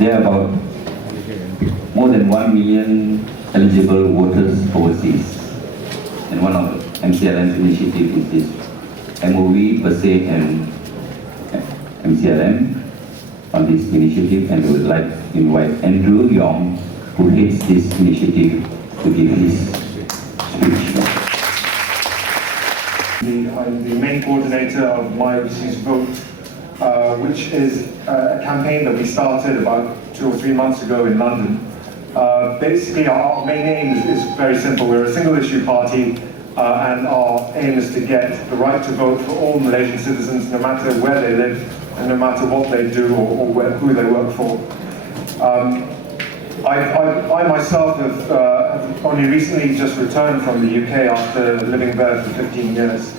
there are about more than 1 million eligible voters overseas. And one of MCLM's initiative is this MOV, PERSE and MCLM on this initiative, and we would like to invite Yong, who heads this initiative, to give his speech. I'm the main coordinator of My Overseas Vote, which is a campaign that we started about 2 or 3 months ago in London. Basically, our main aim is very simple. We're a single-issue party, and our aim is to get the right to vote for all Malaysian citizens, no matter where they live and no matter what they do or who they work for. I myself have only recently just returned from the UK after living there for 15 years.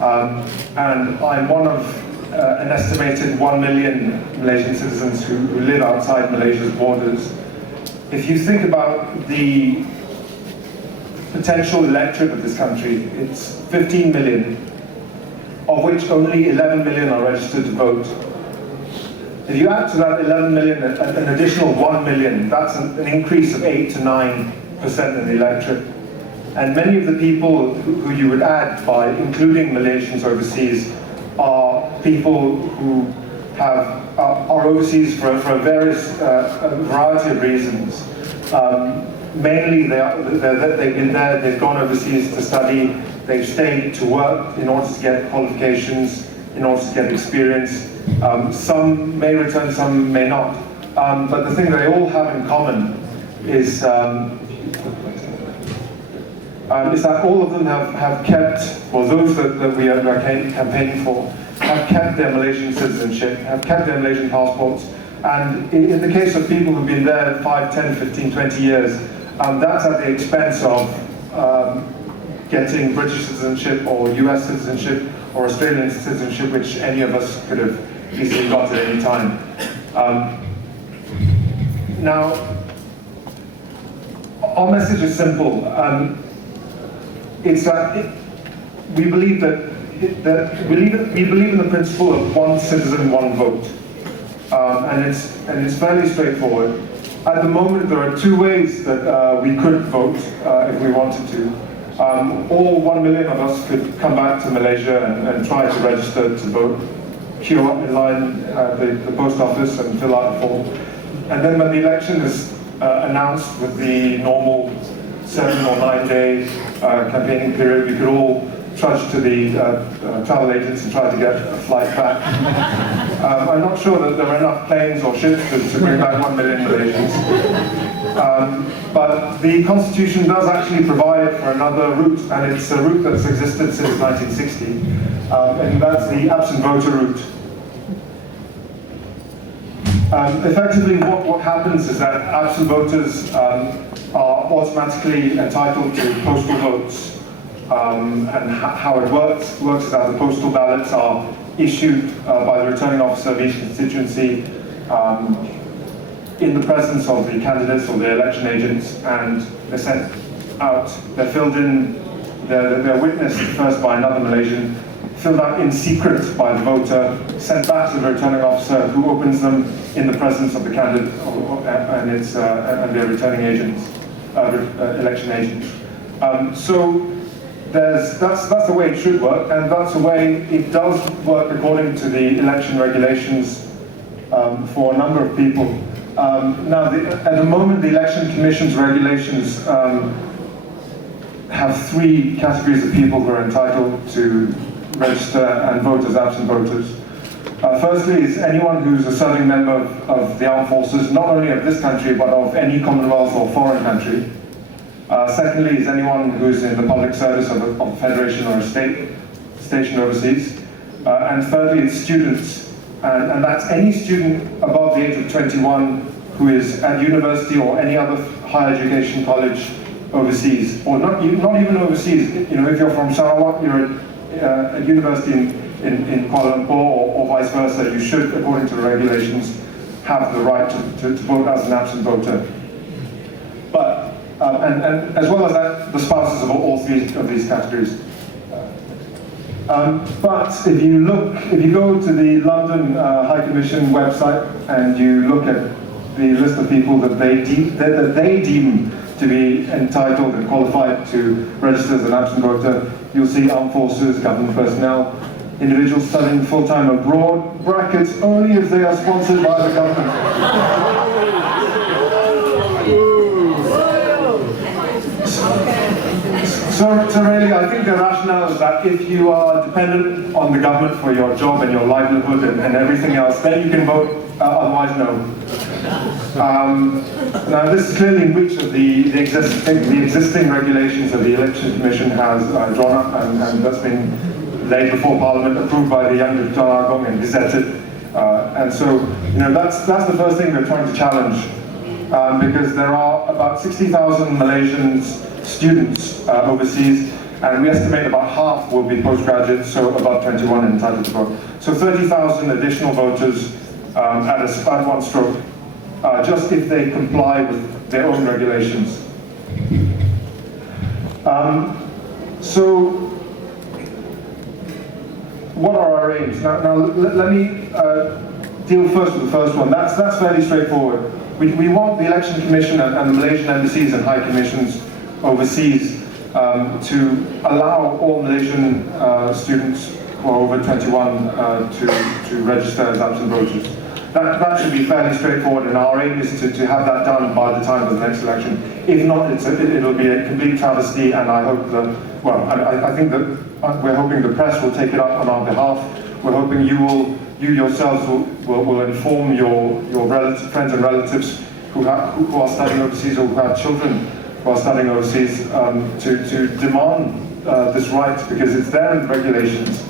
And I'm one of an estimated 1 million Malaysian citizens who live outside Malaysia's borders. If you think about the potential electorate of this country, it's 15 million, of which only 11 million are registered to vote. If you add to that 11 million an additional 1 million, that's an increase of 8 to 9% in the electorate. And many of the people who you would add by including Malaysians overseas are people who are overseas for a variety of reasons. Mainly they've been there, they've gone overseas to study, they've stayed to work in order to get qualifications, in order to get experience. Some may return, some may not. But the thing they all have in common is that all of them have kept, or those that we are campaigning for, have kept their Malaysian citizenship, have kept their Malaysian passports. And in the case of people who've been there 5, 10, 15, 20 years, that's at the expense of getting British citizenship or US citizenship or Australian citizenship, which any of us could have easily got at any time. Now, our message is simple. It's that we believe we believe in the principle of one citizen, one vote, and it's fairly straightforward. At the moment, there are 2 ways that we could vote if we wanted to. All 1 million of us could come back to Malaysia and try to register to vote, queue up in line at the post office and fill out a form. And then when the election is announced with the normal 7 or 9 day campaigning period, we could all trudge to the travel agents and try to get a flight back. I'm not sure that there are enough planes or ships to bring back 1 million Malaysians. But the Constitution does actually provide for another route, and it's a route that's existed since 1960, and that's the absent voter route. Effectively, what happens is that absent voters are automatically entitled to postal votes. And how it works is that the postal ballots are issued by the returning officer of each constituency in the presence of the candidates or the election agents, and they're sent out. They're filled in, they're witnessed first by another Malaysian, filled out in secret by the voter, sent back to the returning officer, who opens them in the presence of the candidate and their returning agents, election agents. So that's the way it should work, and that's the way it does work according to the election regulations for a number of people. Now, at the moment, the Election Commission's regulations have 3 categories of people who are entitled to register and vote as absent voters. Firstly is anyone who's a serving member of the armed forces, not only of this country, but of any Commonwealth or foreign country. Secondly is anyone who's in the public service of a federation or a state stationed overseas. And thirdly is students. And that's any student above the age of 21 who is at university or any other higher education college overseas, or not even overseas. You know, if you're from Sarawak, you're at university in Kuala Lumpur, or vice versa, you should, according to the regulations, have the right to vote as an absent voter. But and as well as that, the spouses of all 3 of these categories. But if you go to the London High Commission website and you look at the list of people that they deem to be entitled and qualified to register as an absent voter, you'll see armed forces, government personnel, individuals studying full-time abroad, brackets only if they are sponsored by the government. So really, I think the rationale is that if you are dependent on the government for your job and your livelihood and everything else, then you can vote, otherwise no. Now this is clearly in breach of the existing regulations that the Election Commission has drawn up, and that's been laid before Parliament, approved by the Young and gazetted. And so, that's the first thing we're trying to challenge, because there are about 60,000 Malaysian students overseas, and we estimate about half will be postgraduates, so about 21 entitled to vote. So 30,000 additional voters at one stroke, just if they comply with their own regulations. So, what are our aims? Now let me deal first with the first one. That's fairly straightforward. We want the Election Commission and the Malaysian embassies and high commissions overseas to allow all Malaysian students who are over 21 to register as absent voters. That should be fairly straightforward, and our aim is to have that done by the time of the next election. If not, it'll be a complete travesty, and I hope that, well, I think that we're hoping the press will take it up on our behalf. We're hoping you yourselves will inform your friends and relatives who are studying overseas, or who have children who are studying overseas, to demand this right, because it's there in the regulations.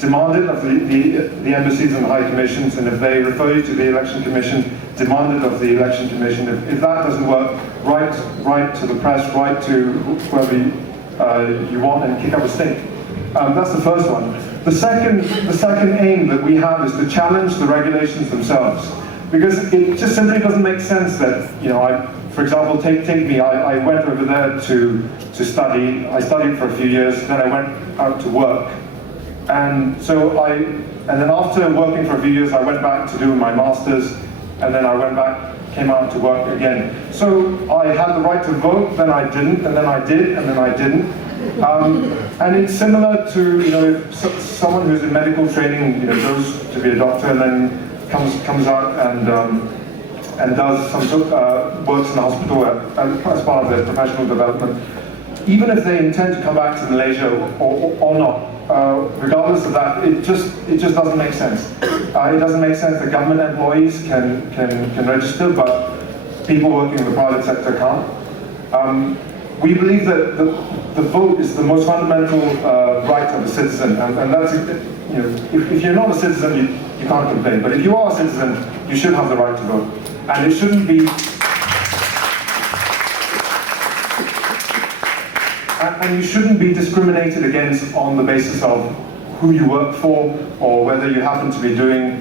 Demand it of the embassies and the high commissions, and if they refer you to the Election Commission, demand it of the Election Commission. If that doesn't work, write to the press, write to whoever you want, and kick up a stink. That's the first one. The second aim that we have is to challenge the regulations themselves, because it just simply doesn't make sense that, for example, take me. I went over there to study. I studied for a few years, then I went out to work. And then after working for a few years, I went back to do my master's, and then I came out to work again. So I had the right to vote, then I didn't, and then I did, and then I didn't. And it's similar to, if someone who's in medical training, goes to be a doctor, and then comes out and does some works in the hospital as part of their professional development. Even if they intend to come back to Malaysia or not, regardless of that, it just doesn't make sense. It doesn't make sense that government employees can register, but people working in the private sector can't. We believe that the vote is the most fundamental right of a citizen, and that's, if you're not a citizen, you can't complain. But if you are a citizen, you should have the right to vote, and it shouldn't be. And you shouldn't be discriminated against on the basis of who you work for, or whether you happen to be doing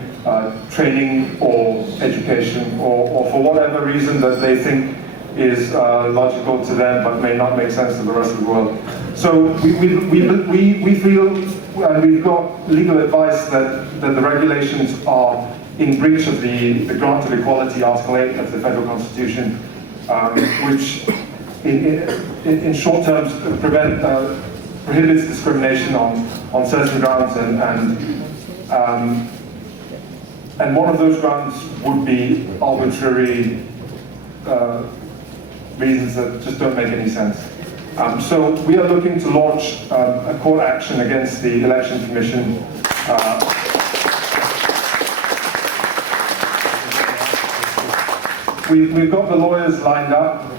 training or education, or for whatever reason that they think is logical to them but may not make sense to the rest of the world. So we feel, and we've got legal advice that the regulations are in breach of the Grant of Equality, Article 8 of the Federal Constitution, which in short terms prohibits discrimination on certain grounds, and one of those grounds would be arbitrary reasons that just don't make any sense. So we are looking to launch a court action against the Election Commission. We've got the lawyers lined up.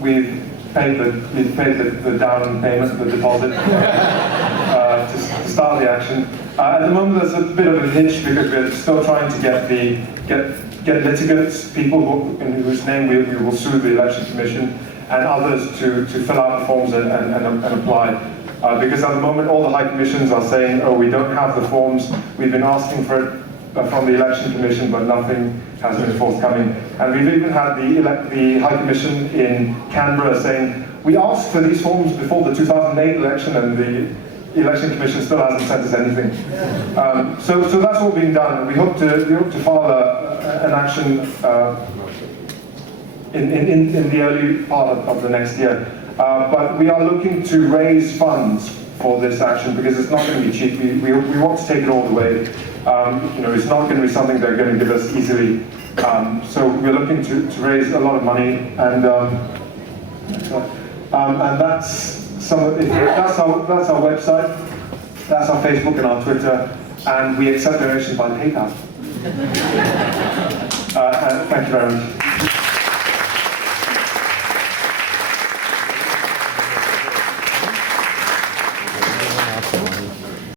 We've paid the down payment, the deposit, to start the action. At the moment, there's a bit of a hitch because we're still trying to get litigants, people in whose name we will sue the Election Commission, and others to fill out the forms and apply. Because at the moment, all the high commissions are saying, "Oh, we don't have the forms. We've been asking for it from the Election Commission, but nothing has been forthcoming." And we've even had the High Commission in Canberra saying, "We asked for these forms before the 2008 election, and the Election Commission still hasn't sent us anything." So that's all being done, and we hope to file an action in the early part of the next year. But we are looking to raise funds for this action because it's not going to be cheap. We want to take it all the way. It's not going to be something they're going to give us easily. So we're looking to raise a lot of money, and that's that's our website, that's our Facebook and our Twitter, and we accept donations by PayPal. Thank you very much.